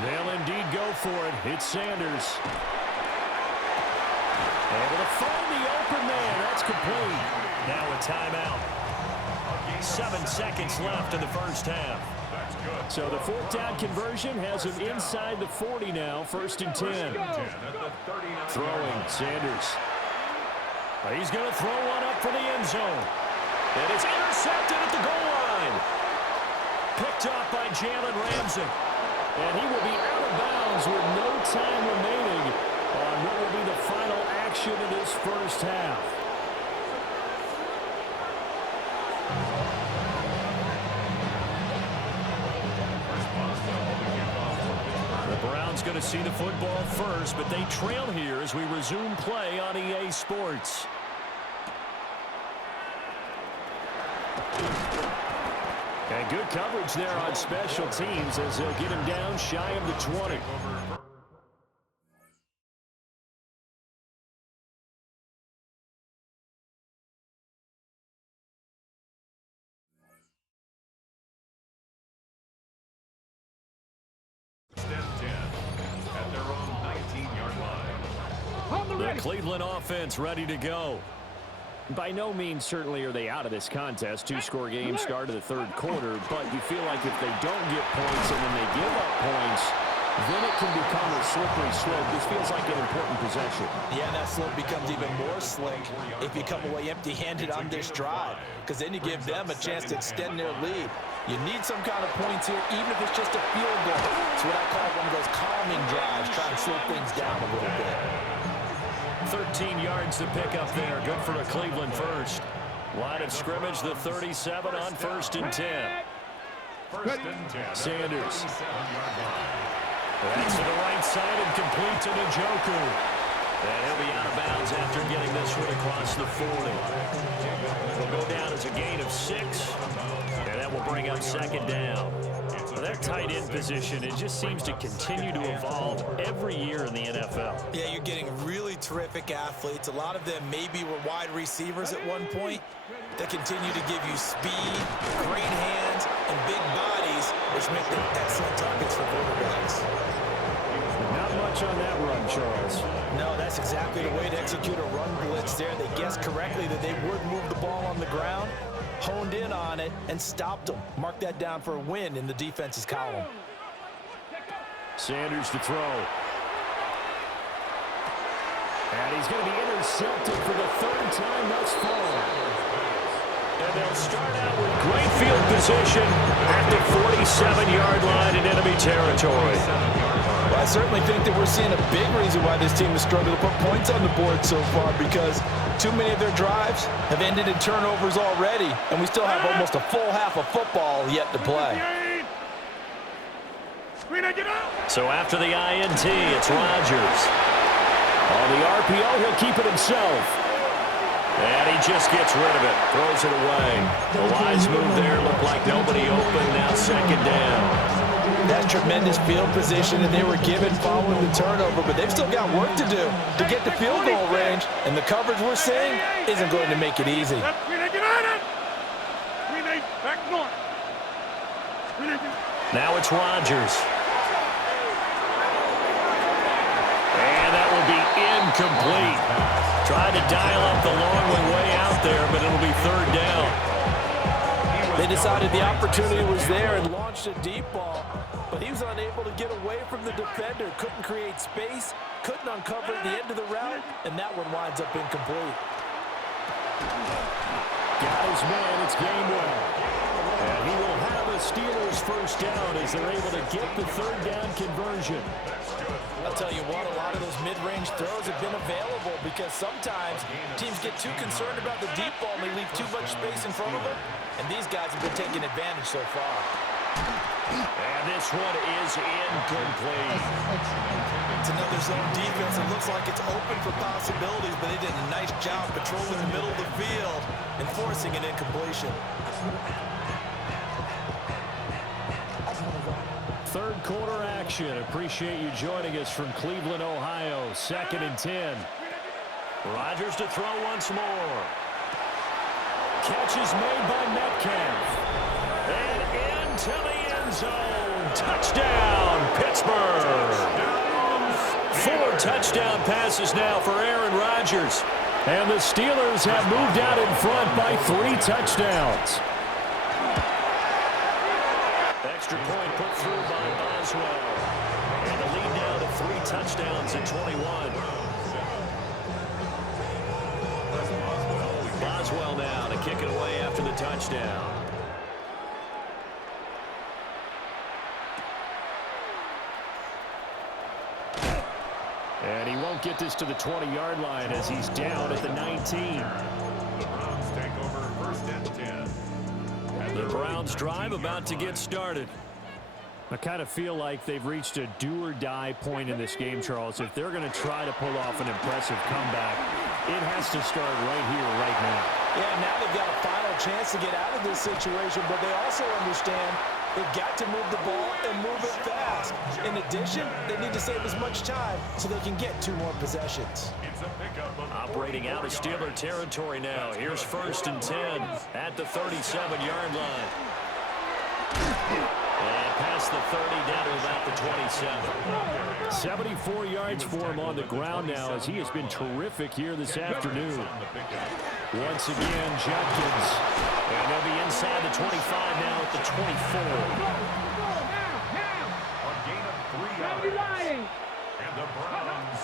They'll indeed go for it. It's Sanders. Able to find the open man. That's complete. Now a timeout. 7 seconds left in the first half. So the fourth down conversion has him inside the 40 now. 1st and 10. Throwing, Sanders. He's going to throw one up for the end zone. And it's intercepted at the goal line. Picked off by Jalen Ramsey. And he will be out of bounds with no time remaining on what will be the final action of this first half. The Browns going to see the football first, but they trail here as we resume play on EA Sports. And good coverage there on special teams as they'll get him down shy of the 20. At their own 19-yard line. The Cleveland offense ready to go. By no means certainly are they out of this contest. Two-score game start of the third quarter, but you feel like if they don't get points and then they give up points, then it can become a slippery slope. This feels like an important possession. Yeah, that slope becomes even more slick if you come away empty-handed on this drive, because then you give them a chance to extend their lead. You need some kind of points here, even if it's just a field goal. It's what I call one of those calming drives, trying to slow things down a little bit. 13 yards to pick up there. Good for a Cleveland first. Line of scrimmage, the 37 on 1st and 10. Sanders. That's to the right side and complete to Njoku. And he'll be out of bounds after getting this one across the 40. It'll go down as a gain of 6. And that will bring up 2nd down. That tight end position, it just seems to continue to evolve every year in the NFL. Yeah, you're getting really terrific athletes. A lot of them maybe were wide receivers at one point. They continue to give you speed, great hands, and big bodies, which make them excellent targets for quarterbacks. Not much on that run, Charles. No, that's exactly the way to execute a run blitz there. They guessed correctly that they would move the ball on the ground, honed in on it, and stopped them. Mark that down for a win in the defense's column. Sanders to throw. And he's going to be intercepted for the 3rd time thus far. And they'll start out with great field position at the 47-yard line in enemy territory. Well, I certainly think that we're seeing a big reason why this team has struggled to put points on the board so far, because too many of their drives have ended in turnovers already, and we still have almost a full half of football yet to play. So after the INT, it's Rodgers. On the RPO, he'll keep it himself. And he just gets rid of it, throws it away. The wise move there, looked like nobody open, now 2nd down. That's tremendous field position, and they were given following the turnover, but they've still got work to do to get the field goal range, and the coverage we're seeing isn't going to make it easy. Now it's Rodgers. And that will be incomplete. Tried to dial up the long way out there, but it'll be 3rd down. They decided the opportunity was there and launched a deep ball, but he was unable to get away from the defender, couldn't create space, couldn't uncover the end of the route, and that one winds up incomplete. Got his man, it's Gainwell. And he will have a Steelers 1st down as they're able to get the 3rd down conversion. I'll tell you what, a lot of those mid-range throws have been available because sometimes teams get too concerned about the deep ball and they leave too much space in front of them, and these guys have been taking advantage so far. And this one is incomplete. It's another zone defense. It looks like it's open for possibilities, but they did a nice job patrolling the middle of the field and forcing an incompletion. 3rd quarter action. Appreciate you joining us from Cleveland, Ohio. 2nd and 10. Rodgers to throw once more. Catch is made by Metcalf. And into the end zone. touchdown, Pittsburgh. 4 touchdown passes now for Aaron Rodgers. And the Steelers have moved out in front by 3 touchdowns. Extra point put through by Boswell. And the lead now to 3 touchdowns at 21. Boswell now to kick it away after the touchdown. And he won't get this to the 20-yard line as he's down at the 19. The Browns take over 1st and 10. The Browns drive about to get started. I kind of feel like they've reached a do-or-die point in this game, Charles. If they're going to try to pull off an impressive comeback, it has to start right here, right now. Yeah, now they've got a final chance to get out of this situation, but they also understand they've got to move the ball and move it fast. In addition, they need to save as much time so they can get 2 more possessions. Operating out of Steeler territory now. Here's 1st and 10 at the 37-yard line. And past the 30 down to about the 27. 74 yards for him on the ground now as he has been terrific here this afternoon. Once again, Judkins. And they'll be inside the 25 now at the 24. A gain of 3 yards. And the Browns.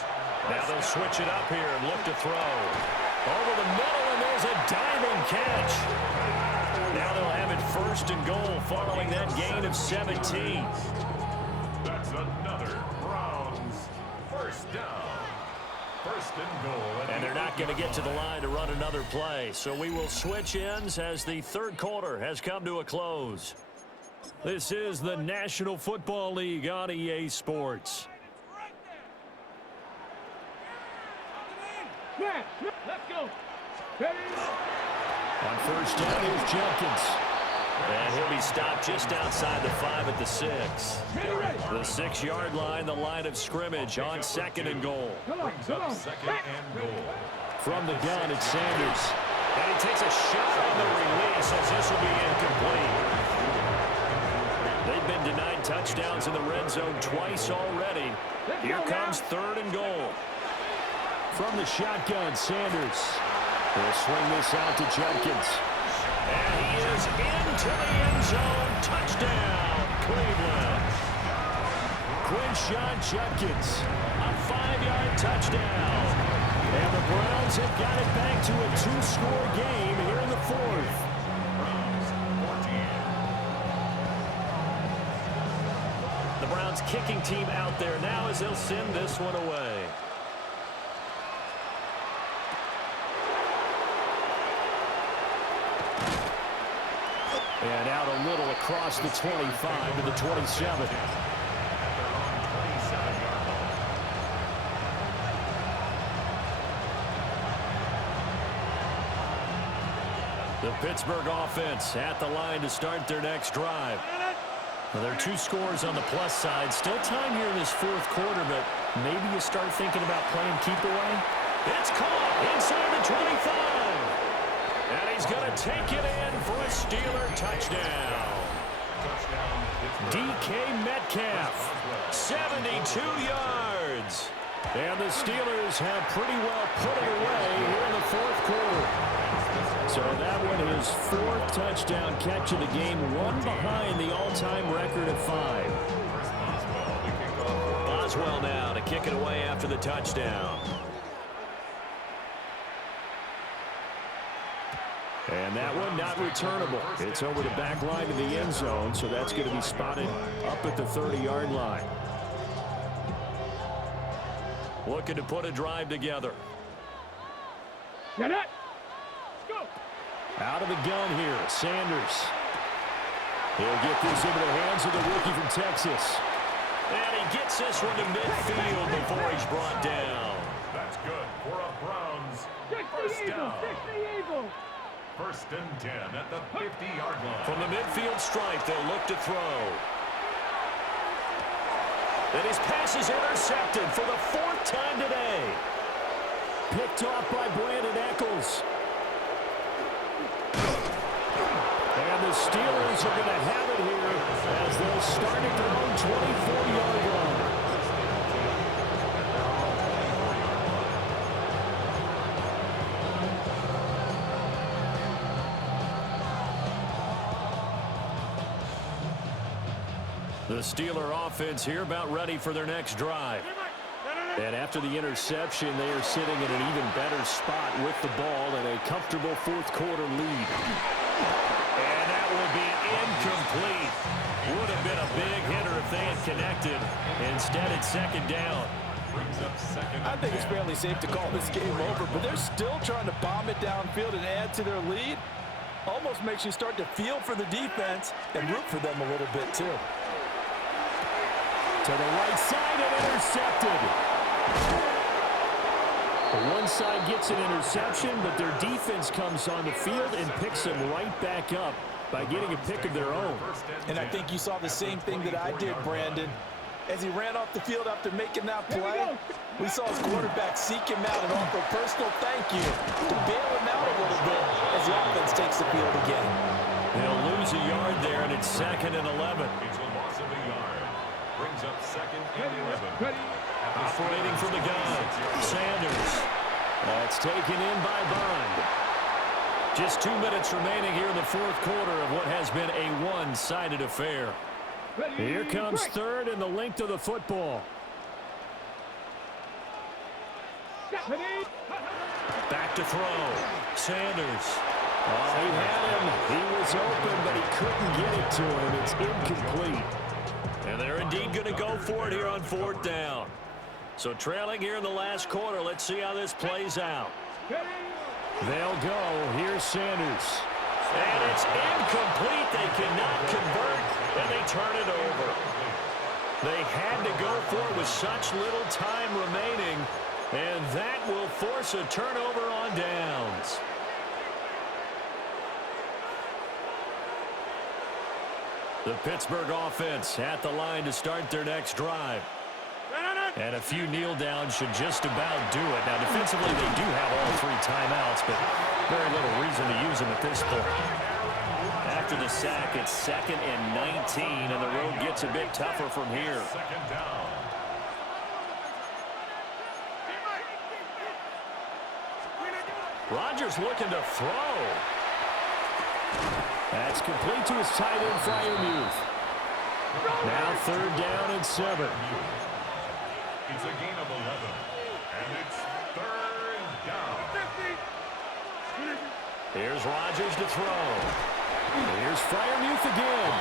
Now they'll switch it up here and look to throw. Over the middle, and there's a diving catch. Now they'll have it 1st and goal following that gain of 17. That's another Browns 1st down. 1st and goal. And they're not going to get to the line to run another play. So we will switch ends as the 3rd quarter has come to a close. This is the National Football League on EA Sports. Let's go. On 1st down, here's Jenkins. And he'll be stopped just outside the 5 at the 6. The 6-yard line, the line of scrimmage on 2nd and goal. Brings up 2nd and goal. From the gun, it's Sanders. And he takes a shot on the release as this will be incomplete. They've been denied touchdowns in the red zone twice already. Here comes 3rd and goal. From the shotgun, Sanders. He'll swing this out to Judkins. And he is into the end zone. Touchdown, Cleveland. Quinshon Judkins, a 5-yard touchdown. And the Browns have got it back to a 2-score game here in the 4th. The Browns kicking team out there now as they'll send this one away. And out a little across the 25 to the 27. The Pittsburgh offense at the line to start their next drive. Well, there are 2 scores on the plus side. Still time here in this 4th quarter, but maybe you start thinking about playing keep away. It's caught inside the 25. And he's going to take it in for a Steeler touchdown. DK Metcalf, 72 yards. And the Steelers have pretty well put it away here in the 4th quarter. So that one is 4th touchdown catch of the game, 1 behind the all-time record of 5. Boswell now to kick it away after the touchdown. And that one not returnable. It's over the back line of the end zone, so that's going to be spotted up at the 30-yard line. Looking to put a drive together. Get it. Go. Out of the gun here, Sanders. He'll get this into the hands of the rookie from Texas. And he gets this one to midfield before he's brought down. That's good for a Browns 1st down. 1st and 10 at the 50-yard line. From the midfield stripe, they'll look to throw. And his pass is intercepted for the 4th time today. Picked off by Brandon Eccles. And the Steelers are going to have it here as they'll start at their own The Steeler offense here about ready for their next drive. And after the interception, they are sitting in an even better spot with the ball and a comfortable fourth-quarter lead. And that will be incomplete. Would have been a big hitter if they had connected. Instead, it's second down. I think it's fairly safe to call this game over, but they're still trying to bomb it downfield and add to their lead. Almost makes you start to feel for the defense and root for them a little bit, too. To the right side and intercepted. The one side gets an interception, but their defense comes on the field and picks them right back up by getting a pick of their own. And I think you saw the same thing that I did, Brandon. As he ran off the field after making that play, we saw his quarterback seek him out and offer a personal thank you to bail him out a little bit as the offense takes the field again. They'll lose a yard there, and it's 2nd and 11. It's a loss of a yard. Brings up 2nd and 11. Operating from the gun, Sanders. That's taken in by Bond. Just 2 minutes remaining here in the fourth quarter of what has been a one-sided affair. Here comes third and the length of the football. Back to throw. Sanders. Oh, he had him. He was open, but he couldn't get it to him. It's incomplete. And they're indeed going to go for it here on 4th down. So trailing here in the last quarter. Let's see how this plays out. They'll go. Here's Sanders. And it's incomplete. They cannot convert, and they turn it over. They had to go for it with such little time remaining, and that will force a turnover on downs. The Pittsburgh offense at the line to start their next drive. And a few kneel downs should just about do it. Now, defensively, they do have all 3 timeouts, but very little reason to use them at this point. After the sack, it's 2nd and 19, and the road gets a bit tougher from here. 2nd down. Rodgers looking to throw. That's complete to his tight end, Freiermuth. Now 3rd down and 7. It's a gain of 11, and it's 3rd down. Here's Rodgers to throw. Here's Freiermuth again.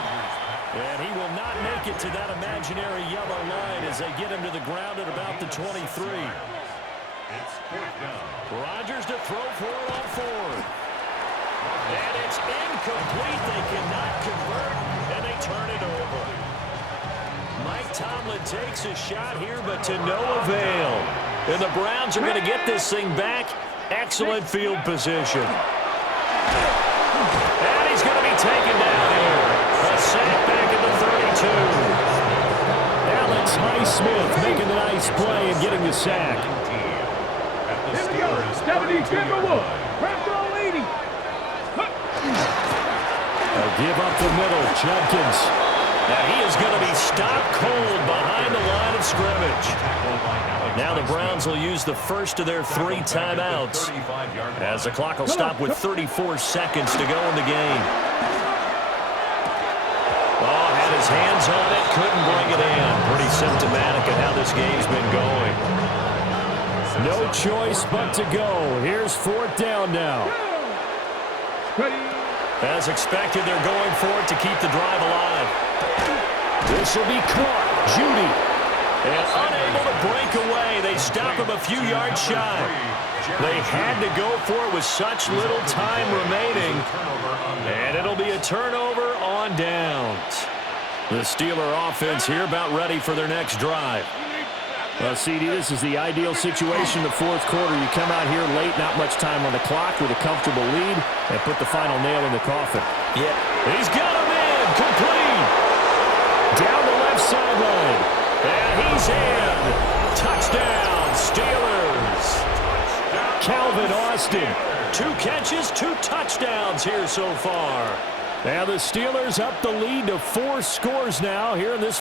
And he will not make it to that imaginary yellow line as they get him to the ground at about the 23. It's 4th down. Rodgers to throw for it on 4th. And it's incomplete. They cannot convert, and they turn it over. Mike Tomlin takes a shot here, but to no avail. And the Browns are going to get this thing back. Excellent field position. And he's going to be taken down here. A sack back at the 32. Alex Highsmith making a nice play and getting the sack. Here we go. 70, Timberwolf. Pressure 80. They'll give up the middle. Judkins. Now he is going to be stopped cold behind the line of scrimmage. Now the Browns will use the first of their 3 timeouts as the clock will stop with 34 seconds to go in the game. Oh, had his hands on it, couldn't bring it in. Pretty symptomatic of how this game's been going. No choice but to go. Here's 4th down now. As expected, they're going for it to keep the drive alive. This will be caught. Judy. And unable to break away. They stop him a few yards shy. They had to go for it with such little time remaining. And it'll be a turnover on downs. The Steeler offense here about ready for their next drive. Well, CD, this is the ideal situation in the fourth quarter. You come out here late, not much time on the clock with a comfortable lead, and put the final nail in the coffin. Yeah. He's got him in. Complete. Down the left sideline. And he's in. Touchdown, Steelers. Calvin Austin. 2 catches, 2 touchdowns here so far. And the Steelers up the lead to 4 scores now here in this